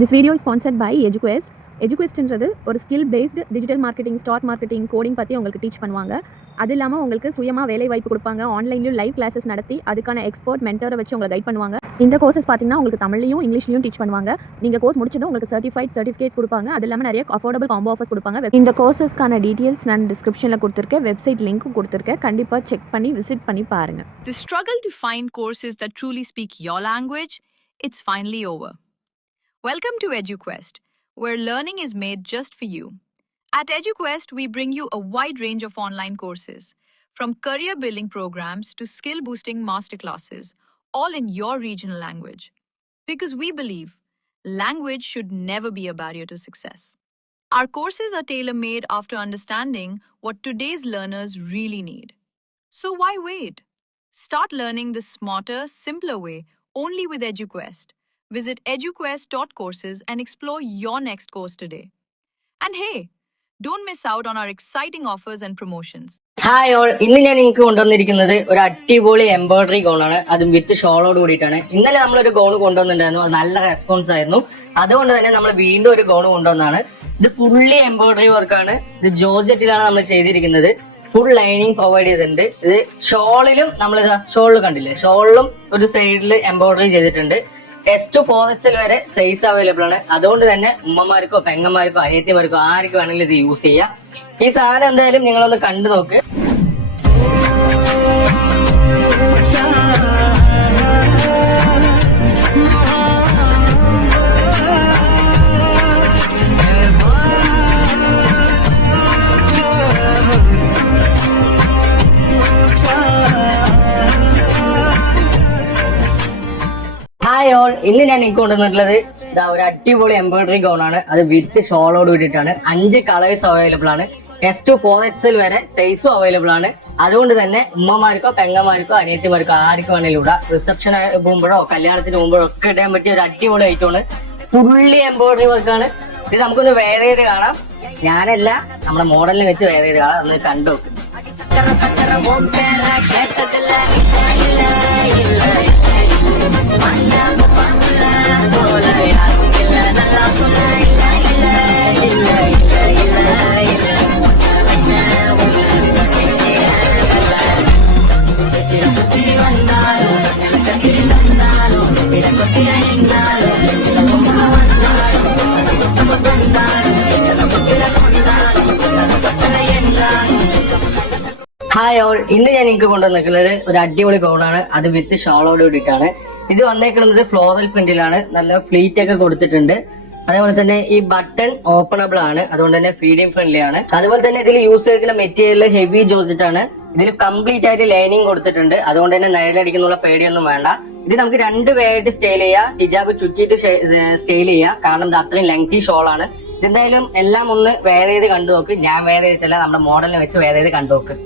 This video is sponsored by EduQuest. EduQuestன்றது ஒரு skill based digital marketing, stock marketing, coding பற்றி உங்களுக்கு teach பண்ணுவாங்க. அது இல்லாமல் உங்களுக்கு சுயமாக வேலை வாய்ப்பு கொடுப்பாங்க. ஆன்லைன்லையும் லைவ் கிளாஸஸ் நடத்தி அதுக்கான எக்ஸ்பர்ட் மென்டரை வச்சு உங்களை கைட் பண்ணுவாங்க. இந்த கோர்சஸ் பார்த்தீங்கன்னா உங்களுக்கு தமிழ்லையும் இங்கிலீஷ்லையும் டீச் பண்ணுவாங்க. நீங்கள் கோர்ஸ் முடிச்சதும் உங்களுக்கு சர்டிஃபிகேட்ஸ் கொடுப்பாங்க. அது இல்லாமல் நிறைய அஃபோர்டபுள் காம்போ ஆஃபர்ஸ் கொடுப்பாங்க. இந்த கோர்சஸ்க்கான டீட்டெயில்ஸ் நான் டிஸ்கிரிப்ஷனில் கொடுத்துருக்கேன், வெப்சைட் லிங்க்கும் கொடுத்துருக்கேன். கண்டிப்பாக செக் பண்ணி விசிட் பண்ணி பாருங்கள். The struggle to find courses that truly speak your language, it's finally over. Welcome to EduQuest, where learning is made just for you. At EduQuest, we bring you a wide range of online courses, from career building programs to skill boosting masterclasses, all in your regional language. Because we believe language should never be a barrier to success. Our courses are tailor-made after understanding what today's learners really need. So why wait? Start learning the smarter, simpler way only with EduQuest. Visit eduquest.courses and explore your next course today. And hey, don't miss out on our exciting offers and promotions. Hi all, ഇന്ന് ഞാൻ നിങ്ങൾക്ക് കൊണ്ടുവന്നിരിക്കുന്നത് ഒരു അടിപൊളി embroidery ഗൗണാണ്. അതും വിത്ത് ഷോളോട് കൂടിയിട്ടാണ്. ഇന്നലെ നമ്മളൊരു ഗൗൺ കൊണ്ടുവന്നിട്ടുണ്ടായിരുന്നു, അത് നല്ല റെസ്പോൺസ് ആയിരുന്നു. അതുകൊണ്ട് തന്നെ നമ്മൾ വീണ്ടും ഒരു ഗൗൺ കൊണ്ടുവന്നാണ്. ഇത് ഫുള്ളി എംബ്രോയിഡറി വർക്കാണ്. ഇത് ജോർജറ്റിലാണ് നമ്മൾ ചെയ്തിരിക്കുന്നത്. ഫുൾ ലൈനിങ് പ്രൊവൈഡ് ചെയ്തിട്ടുണ്ട്. ഇത് ഷോളിലും നമ്മൾ ഷോളിൽ കണ്ടില്ലേ, ഷോളിലും ഒരു സൈഡിൽ എംബ്രോയിഡറി ചെയ്തിട്ടുണ്ട്. S to 4XL വരെ സൈസ് അവൈലബിൾ ആണ്. അതുകൊണ്ട് തന്നെ ഉമ്മമാർക്കോ പെങ്ങന്മാർക്കോ അനിയത്തിമാർക്കോ ആർക്ക് വേണമെങ്കിലും ഇത് യൂസ് ചെയ്യാം. ഈ സാധനം എന്തായാലും നിങ്ങളൊന്ന് കണ്ടു നോക്ക്. ഹായ് ഓൾ, ഇന്ന് ഞാൻ എനിക്ക് കൊണ്ടുവന്നിട്ടുള്ളത് ഇതാ ഒരു അടിപൊളി എംബ്രോയിഡറി ഗൗൺ ആണ്. അത് വിത്ത് ഷോളോട് കൂടിയിട്ടാണ്. 5 കളേഴ്സ് അവൈലബിൾ ആണ്. S to 4XL വരെ സൈസും അവൈലബിൾ ആണ്. അതുകൊണ്ട് തന്നെ ഉമ്മമാർക്കോ പെങ്ങന്മാർക്കോ അനിയത്തിമാർക്കോ ആർക്ക് വേണമെങ്കിലും ഇടാം. റിസപ്ഷൻ പോകുമ്പോഴോ കല്യാണത്തിന് പോകുമ്പോഴോ ഒക്കെ ഇടാൻ പറ്റിയ ഒരു അടിപൊളി ഐറ്റമാണ്. ഫുള്ളി എംബ്രോയിഡറി വർക്കാണ്. ഇത് നമുക്കൊന്ന് വേറെ ചെയ്ത് കാണാം. ഞാനല്ല, നമ്മുടെ മോഡലിനെ വെച്ച് വേറെ ചെയ്ത് കാണാം. ഒന്ന് കണ്ടു. ഹായ് ഓൾ, ഇന്ന് ഞാൻ നിങ്ങൾക്ക് കൊണ്ടുവന്നിരിക്കുന്നത് ഒരു അടിപൊളി ഗൗണാണ്. അത് വിത്ത് ഷോളോട് കൂടിയിട്ടാണ്. ഇത് വന്നേക്കുന്നത് ഫ്ലോറൽ പ്രിന്റിലാണ്. നല്ല ഫ്ലീറ്റ് ഒക്കെ കൊടുത്തിട്ടുണ്ട്. അതേപോലെ തന്നെ ഈ ബട്ടൺ ഓപ്പണബിൾ ആണ്. അതുകൊണ്ട് തന്നെ ഫീഡിംഗ് ഫ്രണ്ട്ലി ആണ്. അതുപോലെ തന്നെ ഇതിൽ യൂസ് ചെയ്തിരിക്കുന്ന മെറ്റീരിയൽ ഹെവി ജോർജറ്റ് ആണ്. ഇതിൽ കംപ്ലീറ്റ് ആയിട്ട് ലൈനിങ് കൊടുത്തിട്ടുണ്ട്. അതുകൊണ്ട് തന്നെ നിഴലടിക്കുന്നുള്ള പേടിയൊന്നും വേണ്ട. ഇത് നമുക്ക് 2 പേരായിട്ട് സ്റ്റൈൽ ചെയ്യാം. ഹിജാബ് ചുറ്റിയിട്ട് സ്റ്റൈൽ ചെയ്യാം. കാരണം ഇത് അത്രയും ലെങ്തി ഷോൾ ആണ്. ഇതെന്തായാലും എല്ലാം ഒന്ന് വേറെ ചെയ്ത് കണ്ടു നോക്ക്. ഞാൻ വേറെ ചെയ്തിട്ടല്ല, നമ്മുടെ മോഡലിനെ വെച്ച് വേറെ ചെയ്ത് കണ്ടു നോക്ക്.